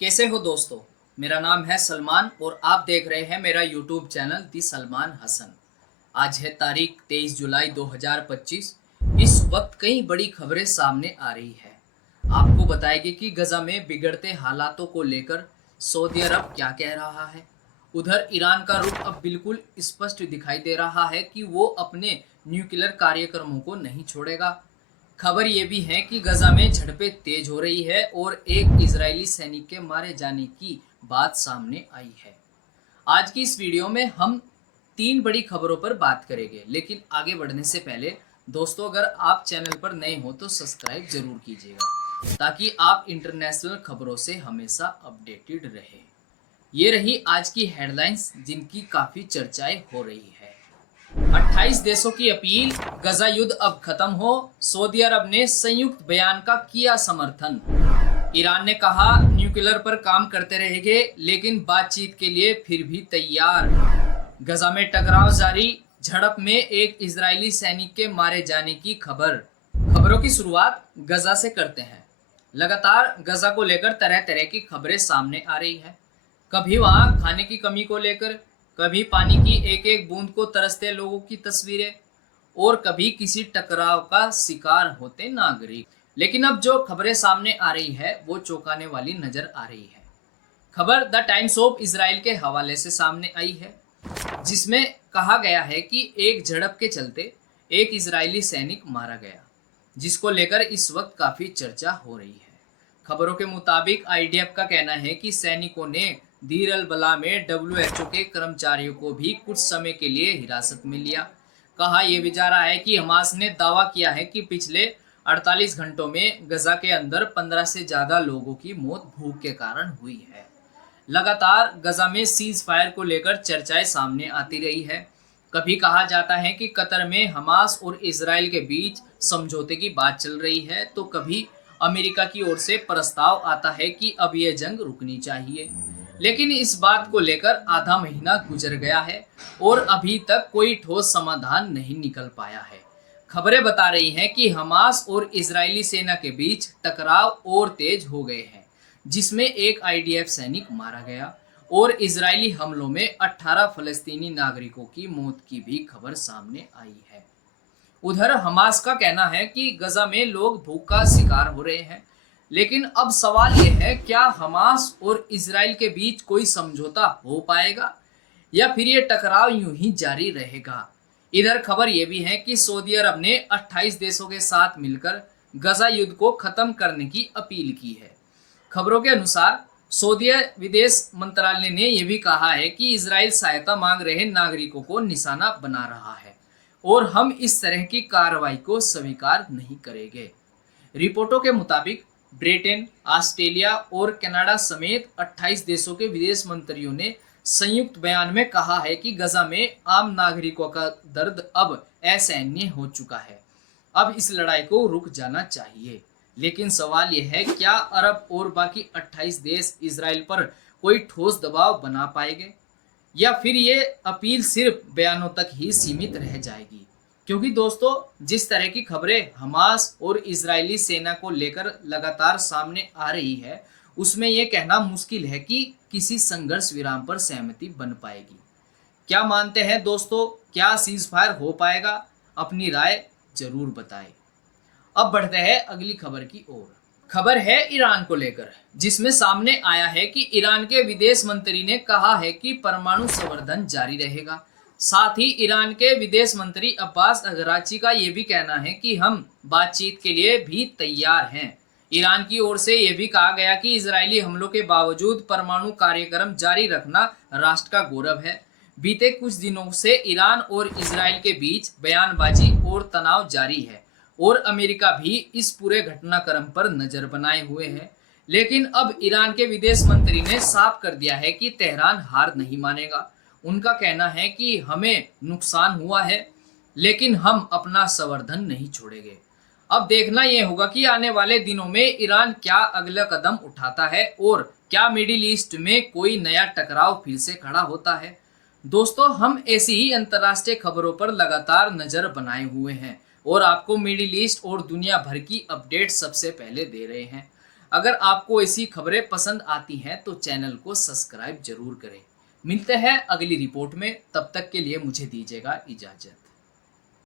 कैसे हो दोस्तों। मेरा नाम है सलमान और आप देख रहे हैं मेरा यूट्यूब चैनल दी सलमान हसन। आज है तारीख 23 जुलाई 2025। इस वक्त कई बड़ी खबरें सामने आ रही है। आपको बताएंगे कि गजा में बिगड़ते हालातों को लेकर सऊदी अरब क्या कह रहा है। उधर ईरान का रुख अब बिल्कुल स्पष्ट दिखाई दे रहा है कि वो अपने न्यूक्लियर कार्यक्रमों को नहीं छोड़ेगा। खबर ये भी है कि गजा में झड़पें तेज हो रही है और एक इजरायली सैनिक के मारे जाने की बात सामने आई है। आज की इस वीडियो में हम तीन बड़ी खबरों पर बात करेंगे, लेकिन आगे बढ़ने से पहले दोस्तों, अगर आप चैनल पर नए हो तो सब्सक्राइब जरूर कीजिएगा ताकि आप इंटरनेशनल खबरों से हमेशा अपडेटेड रहे। ये रही आज की हेडलाइंस जिनकी काफी चर्चाएं हो रही है। 28 देशों की अपील, गजा युद्ध अब खत्म हो। सऊदी अरब ने संयुक्त बयान का किया समर्थन। ईरान ने कहा न्यूक्लियर पर काम करते रहेंगे लेकिन बातचीत के लिए फिर भी तैयार। गजा में टकराव जारी, झड़प में एक इजरायली सैनिक के मारे जाने की खबर। खबरों की शुरुआत गजा से करते हैं। लगातार गजा को लेकर तरह तरह की खबरें सामने आ रही है। कभी वहां खाने की कमी को लेकर, कभी पानी की एक एक बूंद को तरसते लोगों की तस्वीरें और कभी किसी टकराव का शिकार होते नागरिक। लेकिन अब जो खबरें सामने आ रही है वो चौंकाने वाली नजर आ रही है। खबर द टाइम्स ऑफ इजराइल के हवाले से सामने आई है, जिसमें कहा गया है कि एक झड़प के चलते एक इजरायली सैनिक मारा गया, जिसको लेकर इस वक्त काफी चर्चा हो रही है। खबरों के मुताबिक आईडीएफ का कहना है कि सैनिकों ने दीर अल बला में डब्ल्यूएचओ के कर्मचारियों को भी कुछ समय के लिए हिरासत में लिया। कहा यह भी जा रहा है कि हमास ने दावा किया है कि पिछले 48 घंटों में गजा के अंदर 15 से ज्यादा लोगों की मौत भूख के कारण हुई है। लगातार गजा में सीज फायर को लेकर चर्चाएं सामने आती रही है। कभी कहा जाता है कि कतर में हमास और इसराइल के बीच समझौते की बात चल रही है, तो कभी अमेरिका की ओर से प्रस्ताव आता है कि अब यह जंग रुकनी चाहिए। लेकिन इस बात को लेकर आधा महीना गुजर गया है और अभी तक कोई ठोस समाधान नहीं निकल पाया है। खबरें बता रही हैं कि हमास और इजरायली सेना के बीच टकराव और तेज हो गए हैं, जिसमें एक आईडीएफ सैनिक मारा गया और इजरायली हमलों में 18 फलस्तीनी नागरिकों की मौत की भी खबर सामने आई है। उधर हमास का कहना है कि गजा में लोग भूख का शिकार हो रहे हैं। लेकिन अब सवाल यह है, क्या हमास और इजराइल के बीच कोई समझौता हो पाएगा या फिर ये टकराव यूं ही जारी रहेगा। इधर खबर यह भी है कि सऊदी अरब ने 28 देशों के साथ मिलकर गजा युद्ध को खत्म करने की अपील की है। खबरों के अनुसार सऊदी विदेश मंत्रालय ने यह भी कहा है कि इजराइल सहायता मांग रहे नागरिकों को निशाना बना रहा है और हम इस तरह की कार्रवाई को स्वीकार नहीं करेंगे। रिपोर्टों के मुताबिक ब्रिटेन, ऑस्ट्रेलिया और कनाडा समेत 28 देशों के विदेश मंत्रियों ने संयुक्त बयान में कहा है कि गजा में आम नागरिकों का दर्द अब असहनीय हो चुका है। अब इस लड़ाई को रुक जाना चाहिए। लेकिन सवाल यह है, क्या अरब और बाकी 28 देश इजराइल पर कोई ठोस दबाव बना पाएंगे या फिर ये अपील सिर्फ बयानों तक ही सीमित रह जाएगी। क्योंकि दोस्तों, जिस तरह की खबरें हमास और इजरायली सेना को लेकर लगातार सामने आ रही है, उसमें यह कहना मुश्किल है कि किसी संघर्ष विराम पर सहमति बन पाएगी। क्या मानते हैं दोस्तों, क्या सीज फायर हो पाएगा? अपनी राय जरूर बताएं। अब बढ़ते हैं अगली खबर की ओर। खबर है ईरान को लेकर, जिसमें सामने आया है कि ईरान के विदेश मंत्री ने कहा है कि परमाणु संवर्धन जारी रहेगा। साथ ही ईरान के विदेश मंत्री अब्बास अगराची का यह भी कहना है कि हम बातचीत के लिए भी तैयार हैं। ईरान की ओर से यह भी कहा गया कि इजरायली हमलों के बावजूद परमाणु कार्यक्रम जारी रखना राष्ट्र का गौरव है। बीते कुछ दिनों से ईरान और इजराइल के बीच बयानबाजी और तनाव जारी है और अमेरिका भी इस पूरे घटनाक्रम पर नजर बनाए हुए है। लेकिन अब ईरान के विदेश मंत्री ने साफ कर दिया है कि तेहरान हार नहीं मानेगा। उनका कहना है कि हमें नुकसान हुआ है लेकिन हम अपना संवर्धन नहीं छोड़ेंगे। अब देखना यह होगा कि आने वाले दिनों में ईरान क्या अगला कदम उठाता है और क्या मिडिल ईस्ट में कोई नया टकराव फिर से खड़ा होता है। दोस्तों, हम ऐसी ही अंतर्राष्ट्रीय खबरों पर लगातार नजर बनाए हुए हैं और आपको मिडिल ईस्ट और दुनिया भर की अपडेट सबसे पहले दे रहे हैं। अगर आपको ऐसी खबरें पसंद आती हैं तो चैनल को सब्सक्राइब जरूर करें। मिलते हैं अगली रिपोर्ट में, तब तक के लिए मुझे दीजिएगा इजाज़त।